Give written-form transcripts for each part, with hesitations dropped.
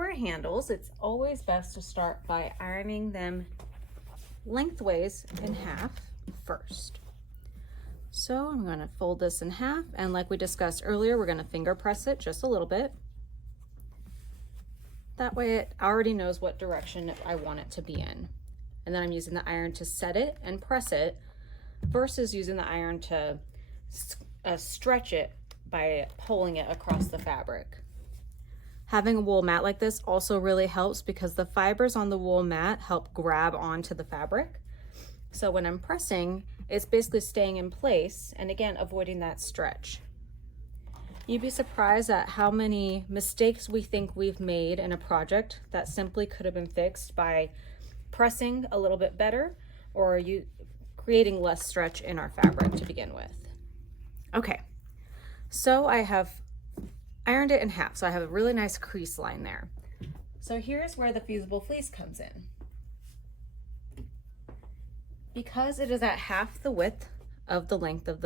for handles, it's always best to start by ironing them lengthways in half first. So I'm going to fold this in half, and like we discussed earlier, we're going to finger press it just a little bit. That way it already knows what direction I want it to be in. And then I'm using the iron to set it and press it versus using the iron to stretch it by pulling it across the fabric. Having a wool mat like this also really helps because the fibers on the wool mat help grab onto the fabric. So when I'm pressing, it's basically staying in place and again, avoiding that stretch. You'd be surprised at how many mistakes we think we've made in a project that simply could have been fixed by pressing a little bit better or you creating less stretch in our fabric to begin with. Okay, so I have ironed it in half, so I have a really nice crease line there. So here's where the fusible fleece comes in. Because it is at half the width of the length of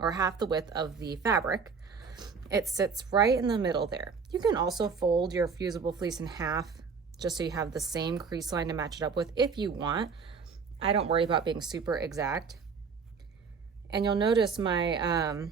half the width of the fabric, it sits right in the middle there. You can also fold your fusible fleece in half just so you have the same crease line to match it up with if you want. I don't worry about being super exact. And you'll notice my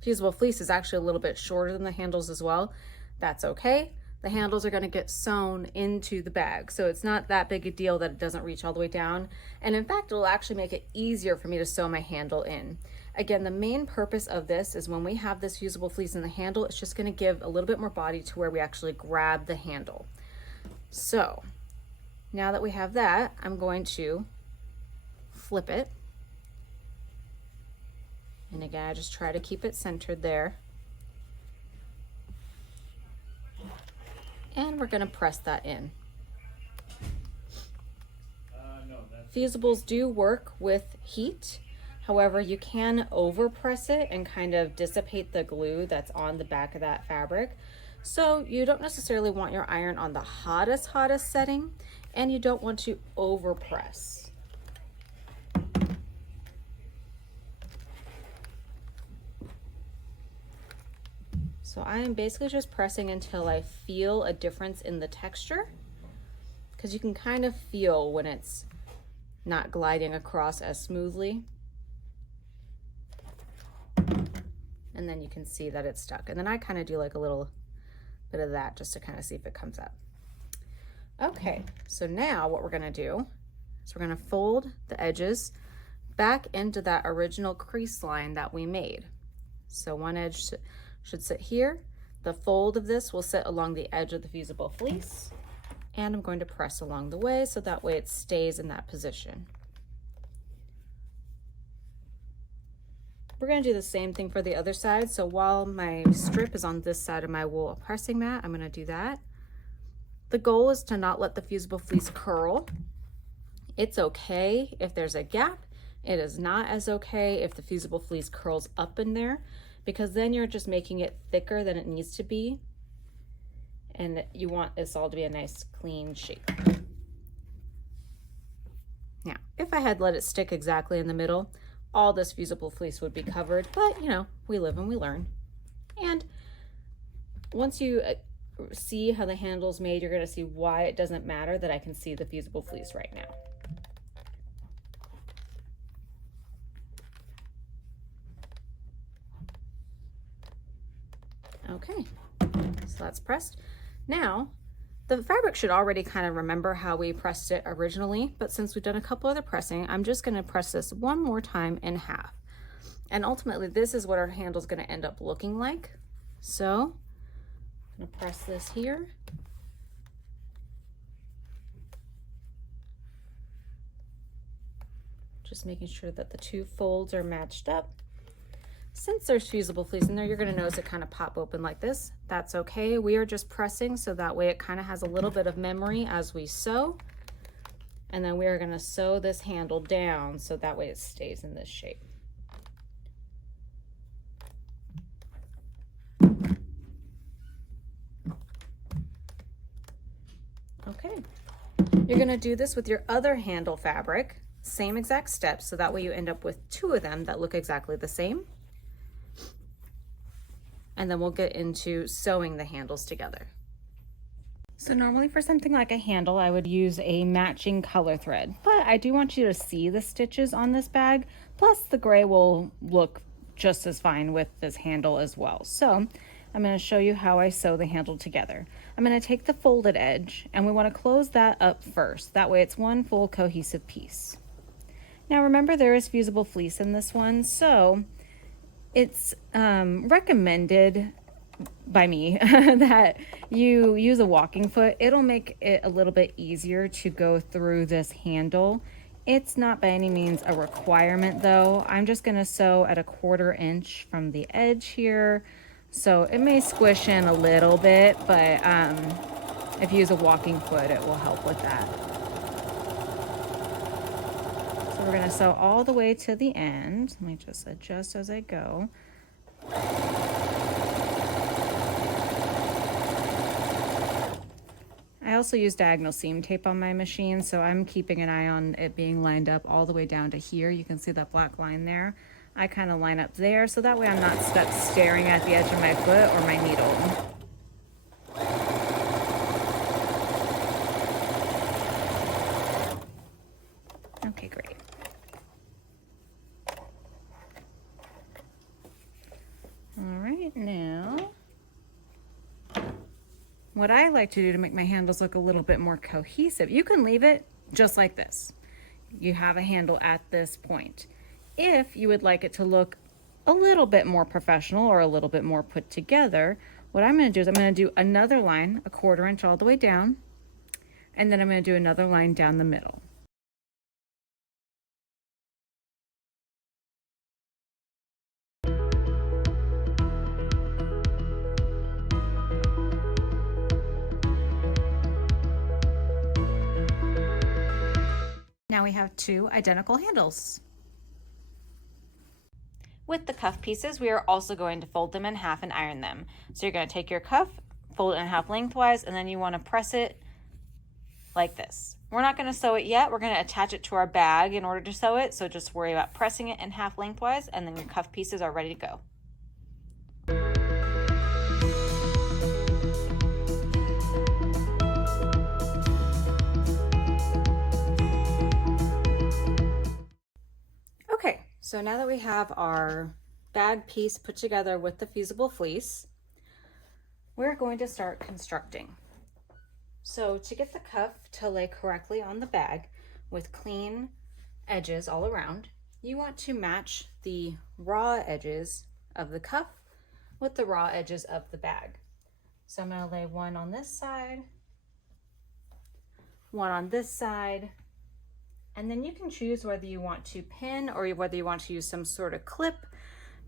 fusible fleece is actually a little bit shorter than the handles as well. That's okay. The handles are going to get sewn into the bag, so it's not that big a deal that it doesn't reach all the way down. And in fact, it'll actually make it easier for me to sew my handle in. Again, the main purpose of this is when we have this fusible fleece in the handle, it's just going to give a little bit more body to where we actually grab the handle. So now that we have that, I'm going to flip it. And again, I just try to keep it centered there. And we're going to press that in. Fusibles do work with heat. However, you can over press it and kind of dissipate the glue that's on the back of that fabric. So you don't necessarily want your iron on the hottest setting, and you don't want to over press. So I am basically just pressing until I feel a difference in the texture, because you can kind of feel when it's not gliding across as smoothly. And then you can see that it's stuck. And then I kind of do like a little bit of that just to kind of see if it comes up. Okay, so now what we're gonna do is we're gonna fold the edges back into that original crease line that we made. So one edge should sit here. The fold of this will sit along the edge of the fusible fleece, and I'm going to press along the way so that way it stays in that position. We're going to do the same thing for the other side. So while my strip is on this side of my wool pressing mat, I'm going to do that. The goal is to not let the fusible fleece curl. It's okay if there's a gap. It is not as okay if the fusible fleece curls up in there, because then you're just making it thicker than it needs to be. And you want this all to be a nice clean shape. Now, if I had let it stick exactly in the middle, all this fusible fleece would be covered, but you know, we live and we learn. And once you see how the handle's made, you're gonna see why it doesn't matter that I can see the fusible fleece right now. Okay, so that's pressed. Now, the fabric should already kind of remember how we pressed it originally, but since we've done a couple other pressing, I'm just gonna press this one more time in half. And ultimately, this is what our handle's gonna end up looking like. So, I'm gonna press this here. Just making sure that the two folds are matched up. Since there's fusible fleece in there, you're gonna notice it kind of pop open like this. That's okay. We are just pressing so that way it kind of has a little bit of memory as we sew. And then we are gonna sew this handle down so that way it stays in this shape. Okay. You're gonna do this with your other handle fabric, same exact steps, so that way you end up with two of them that look exactly the same. and then we'll get into sewing the handles together. So normally for something like a handle, I would use a matching color thread, but I do want you to see the stitches on this bag, plus the gray will look just as fine with this handle as well. So I'm going to show you how I sew the handle together. I'm going to take the folded edge, and we want to close that up first. That way it's one full cohesive piece. Now remember, there is fusible fleece in this one, so it's recommended by me that you use a walking foot. It'll make it a little bit easier to go through this handle. It's not by any means a requirement though. I'm just going to sew at 1/4 inch from the edge here, so it may squish in a little bit, but if you use a walking foot, it will help with that. So we're going to sew all the way to the end. Let me just adjust as I go. I also use diagonal seam tape on my machine, so I'm keeping an eye on it being lined up all the way down to here. You can see that black line there. I kind of line up there, so that way I'm not stuck staring at the edge of my foot or my needle. Okay, great. All right, now what I like to do to make my handles look a little bit more cohesive, you can leave it just like this. You have a handle at this point. If you would like it to look a little bit more professional or a little bit more put together, what I'm going to do is I'm going to do another line 1/4 inch all the way down, and then I'm going to do another line down the middle. Now we have 2 identical handles. With the cuff pieces, we are also going to fold them in half and iron them. So you're going to take your cuff, fold it in half lengthwise, and then you want to press it like this. We're not going to sew it yet. We're going to attach it to our bag in order to sew it. So just worry about pressing it in half lengthwise, and then your cuff pieces are ready to go. Okay, so now that we have our bag piece put together with the fusible fleece, we're going to start constructing. So to get the cuff to lay correctly on the bag with clean edges all around, you want to match the raw edges of the cuff with the raw edges of the bag. So I'm going to lay one on this side, one on this side, and then you can choose whether you want to pin or whether you want to use some sort of clip,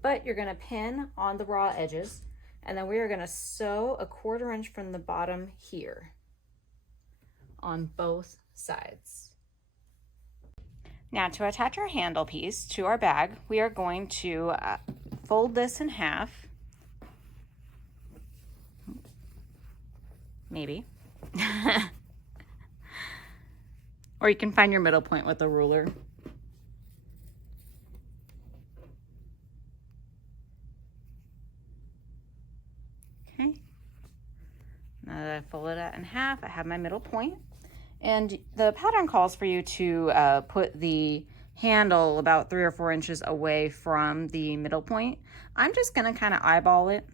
but you're going to pin on the raw edges, and then we are going to sew 1/4 inch from the bottom here on both sides. Now to attach our handle piece to our bag, we are going to fold this in half, maybe. Or you can find your middle point with a ruler. Okay. Now that I've folded that in half, I have my middle point. And the pattern calls for you to put the handle about 3 or 4 inches away from the middle point. I'm just gonna kind of eyeball it.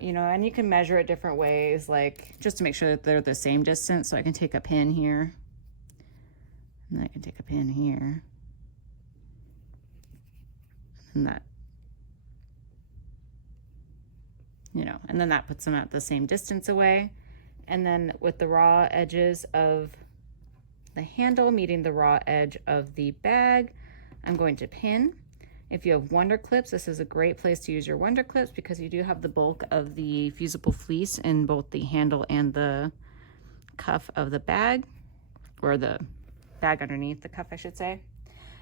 You know, and you can measure it different ways, like just to make sure that they're the same distance. So I can take a pin here, and then I can take a pin here, and that, you know, and then that puts them at the same distance away. And then with the raw edges of the handle meeting the raw edge of the bag, I'm going to pin. If you have wonder clips, this is a great place to use your wonder clips because you do have the bulk of the fusible fleece in both the handle and the cuff of the bag, or the bag underneath the cuff, I should say.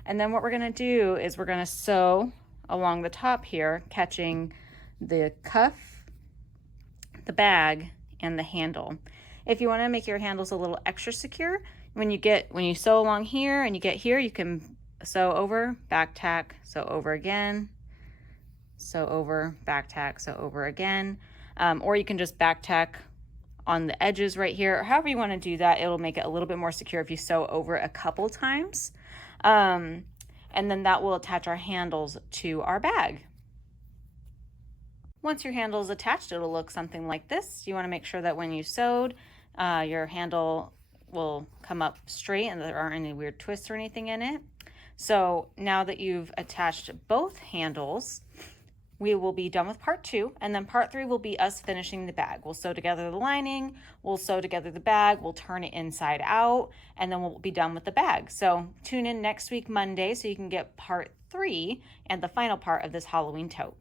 And then what we're gonna do is we're gonna sew along the top here, catching the cuff, the bag, and the handle. If you wanna make your handles a little extra secure, when you sew along here and you get here, you can sew over, back tack, sew over again, sew over, back tack, sew over again. Or you can just back tack on the edges right here, or however you want to do that. It'll make it a little bit more secure if you sew over a couple times. And then that will attach our handles to our bag. Once your handle is attached, it'll look something like this. You want to make sure that when you sewed, your handle will come up straight and there aren't any weird twists or anything in it. So now that you've attached both handles, we will be done with part 2, and then part 3 will be us finishing the bag. We'll sew together the lining, we'll sew together the bag, we'll turn it inside out, and then we'll be done with the bag. So tune in next week, Monday, so you can get part 3 and the final part of this Halloween tote.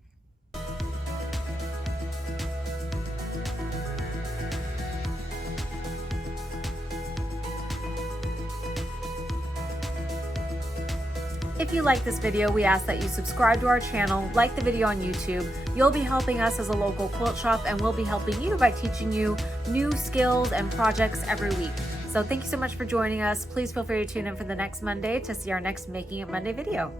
If you like this video, we ask that you subscribe to our channel, like the video on YouTube. You'll be helping us as a local quilt shop, and we'll be helping you by teaching you new skills and projects every week. So thank you so much for joining us. Please feel free to tune in for the next Monday to see our next Making It Monday video.